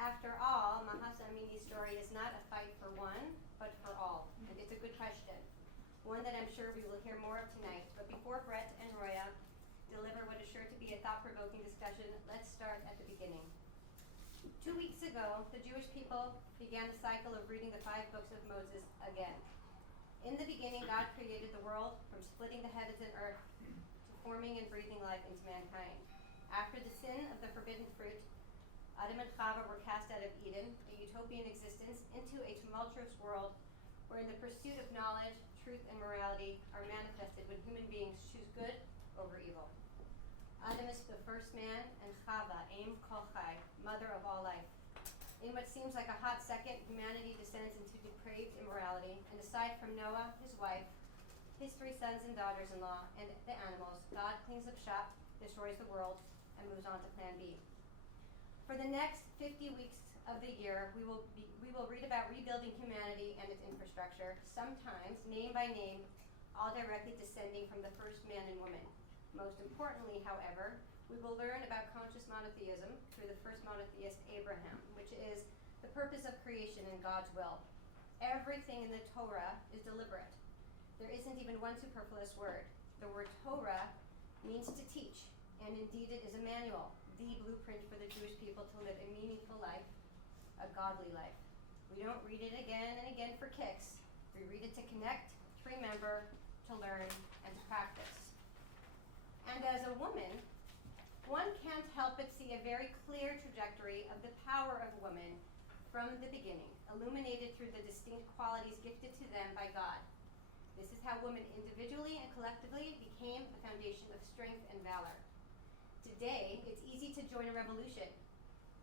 After all, Mahasa Amini's story is not a fight for one, but for all. And it's a good question, one that I'm sure we will hear more of tonight. But before Brett and Roya deliver what is sure to be a thought-provoking discussion, let's start at the beginning. 2 weeks ago, the Jewish people began the cycle of reading the 5 books of Moses again. In the beginning, God created the world, from splitting the heavens and earth to forming and breathing life into mankind. After the sin of the forbidden fruit, Adam and Chava were cast out of Eden, a utopian existence, into a tumultuous world where in the pursuit of knowledge, truth, and morality are manifested when human beings choose good over evil. Adam is the first man, and Chava, Aim Kol Chai, mother of all life. In what seems like a hot second, humanity descends into depraved immorality, and aside from Noah, his wife, his 3 sons and daughters-in-law, and the animals, God cleans up shop, destroys the world, and moves on to Plan B. For the next 50 weeks of the year, we will read about rebuilding humanity and its infrastructure, sometimes name by name, all directly descending from the first man and woman. Most importantly, however, we will learn about conscious monotheism through the first monotheist, Abraham, which is the purpose of creation and God's will. Everything in the Torah is deliberate. There isn't even one superfluous word. The word Torah means to teach, and indeed it is a manual, the blueprint for the Jewish people to live a meaningful life, a godly life. We don't read it again and again for kicks. We read it to connect, to remember, to learn, and to practice. And as a woman, one can't help but see a very clear trajectory of the power of women from the beginning, illuminated through the distinct qualities gifted to them by God. This is how women individually and collectively became the foundation of strength and valor. Today, it's easy to join a revolution,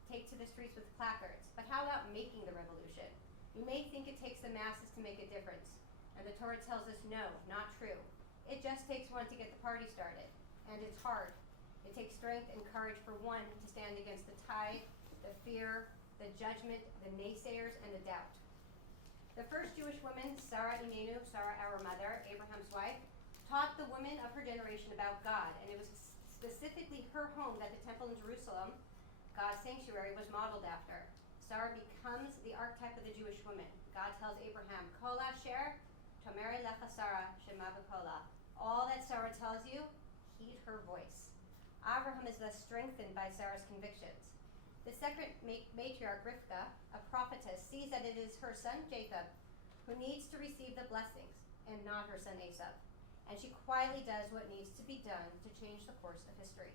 take to the streets with placards, but how about making the revolution? You may think it takes the masses to make a difference, and the Torah tells us no, not true. It just takes one to get the party started, and it's hard. It takes strength and courage for one to stand against the tide, the fear, the judgment, the naysayers, and the doubt. The first Jewish woman, Sarah Imenu, Sarah our mother, Abraham's wife, taught the women of her generation about God, and it was specifically her home that the temple in Jerusalem, God's sanctuary, was modeled after. Sarah becomes the archetype of the Jewish woman. God tells Abraham, Kol asher tomeri lecha Sarah shema b'kola. All that Sarah tells you, heed her voice. Abraham is thus strengthened by Sarah's convictions. The second matriarch, Rivka, a prophetess, sees that it is her son Jacob who needs to receive the blessings and not her son Esau. And she quietly does what needs to be done to change the course of history.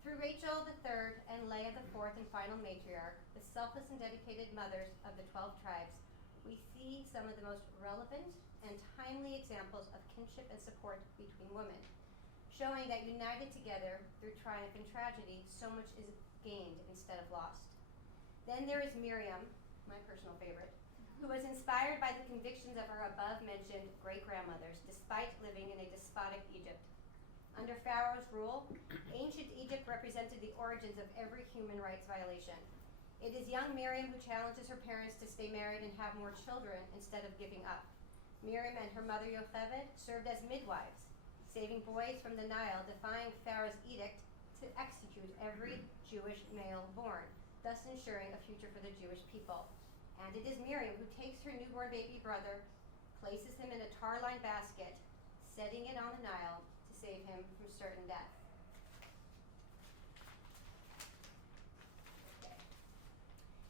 Through Rachel the third and Leah the fourth and final matriarch, the selfless and dedicated mothers of the 12 tribes, we see some of the most relevant and timely examples of kinship and support between women, showing that united together through triumph and tragedy, so much is gained instead of lost. Then there is Miriam, my personal favorite, who was inspired by the convictions of her above-mentioned great-grandmothers, despite living in a despotic Egypt. Under Pharaoh's rule, ancient Egypt represented the origins of every human rights violation. It is young Miriam who challenges her parents to stay married and have more children instead of giving up. Miriam and her mother Yocheved served as midwives, saving boys from the Nile, defying Pharaoh's edict to execute every Jewish male born, thus ensuring a future for the Jewish people. And it is Miriam who takes her newborn baby brother, places him in a tar-lined basket, setting it on the Nile to save him from certain death.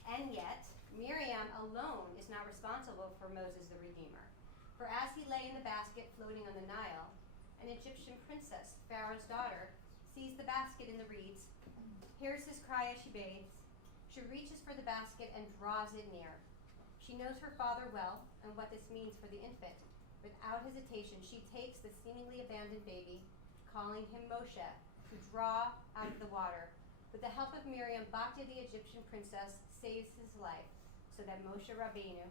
And yet, Miriam alone is not responsible for Moses the Redeemer. For as he lay in the basket floating on the Nile, an Egyptian princess, Pharaoh's daughter, sees the basket in the reeds, hears his cry as she bathes. She reaches for the basket and draws it near. She knows her father well and what this means for the infant. Without hesitation, she takes the seemingly abandoned baby, calling him Moshe, to draw out of the water. With the help of Miriam, Bhakti, the Egyptian princess, saves his life so that Moshe Rabbeinu,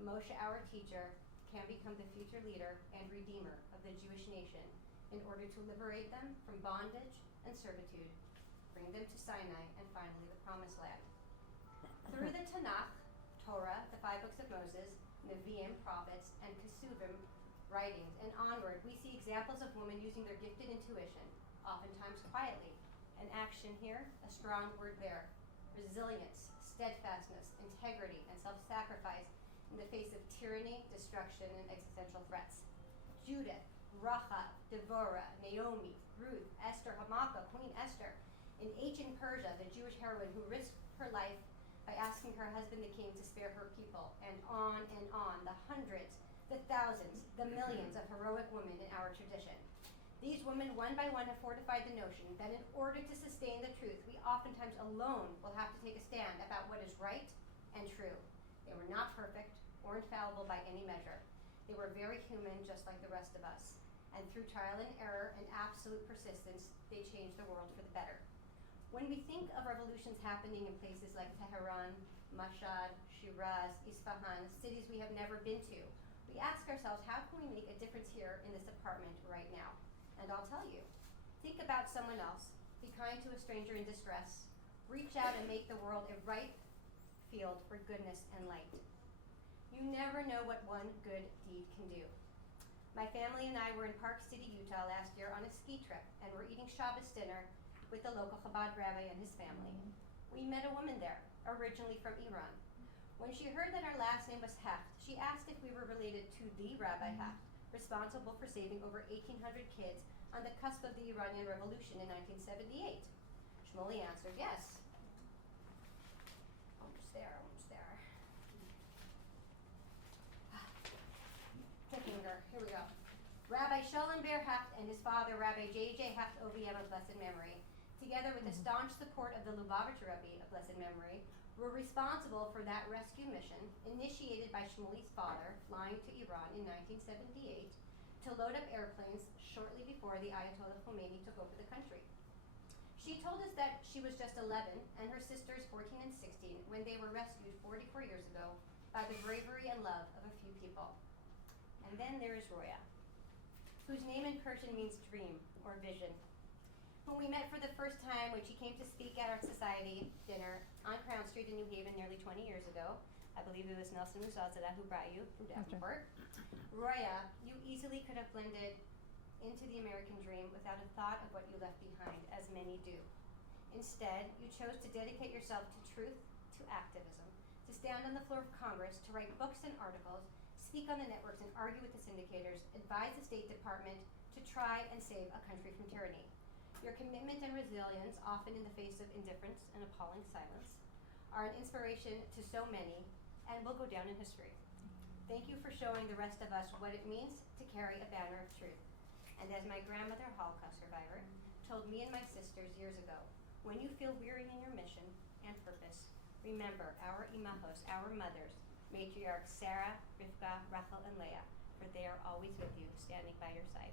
Moshe our teacher, can become the future leader and redeemer of the Jewish nation in order to liberate them from bondage and servitude, bring them to Sinai, and finally the Promised Land. Through the Tanakh, Torah, the 5 books of Moses, Nevi'im, prophets, and Kesuvim, writings, and onward, we see examples of women using their gifted intuition, oftentimes quietly. An action here, a strong word there. Resilience, steadfastness, integrity, and self-sacrifice in the face of tyranny, destruction, and existential threats. Judith, Rahab, Devorah, Naomi, Ruth, Esther, Hamakah, Queen Esther. In ancient Persia, the Jewish heroine who risked her life by asking her husband the king to spare her people, and on, the hundreds, the thousands, the millions of heroic women in our tradition. These women, one by one, have fortified the notion that in order to sustain the truth, we oftentimes alone will have to take a stand about what is right and true. They were not perfect or infallible by any measure. They were very human, just like the rest of us. And through trial and error and absolute persistence, they changed the world for the better. When we think of revolutions happening in places like Tehran, Mashhad, Shiraz, Isfahan, cities we have never been to, we ask ourselves, how can we make a difference here in this apartment right now? And I'll tell you, think about someone else, be kind to a stranger in distress, reach out and make the world a ripe field for goodness and light. You never know what one good deed can do. My family and I were in Park City, Utah last year on a ski trip, and we're eating Shabbos dinner with the local Chabad rabbi and his family. We met a woman there, originally from Iran. When she heard that our last name was Hecht, she asked if we were related to the Rabbi Hecht, responsible for saving over 1,800 kids on the cusp of the Iranian Revolution in 1978. Shmuley answered yes. Almost there. Cliffhanger, here we go. Rabbi Sholem Ber Hecht and his father, Rabbi J.J. Hecht OVM of blessed memory, together with the staunch support of the Lubavitcher Rebbe of blessed memory, were responsible for that rescue mission initiated by Shmuley's father, flying to Iran in 1978 to load up airplanes shortly before the Ayatollah Khomeini took over the country. She told us that she was just 11 and her sisters 14 and 16 when they were rescued 44 years ago by the bravery and love of a few people. And then there is Roya, whose name in Persian means dream or vision, whom we met for the first time when she came to speak at our society dinner on Crown Street in New Haven nearly 20 years ago. I believe it was Nelson Muzalzadeh who brought you from Davenport. Roya, you easily could have blended into the American dream without a thought of what you left behind, as many do. Instead, you chose to dedicate yourself to truth, to activism, to stand on the floor of Congress, to write books and articles, speak on the networks and argue with the syndicators, advise the State Department to try and save a country from tyranny. Your commitment and resilience, often in the face of indifference and appalling silence, are an inspiration to so many and will go down in history. Thank you for showing the rest of us what it means to carry a banner of truth. And as my grandmother, Holocaust survivor, told me and my sisters years ago, when you feel weary in your mission and purpose, remember our imahos, our mothers, matriarchs Sarah, Rivka, Rachel, and Leah, for they are always with you, standing by your side.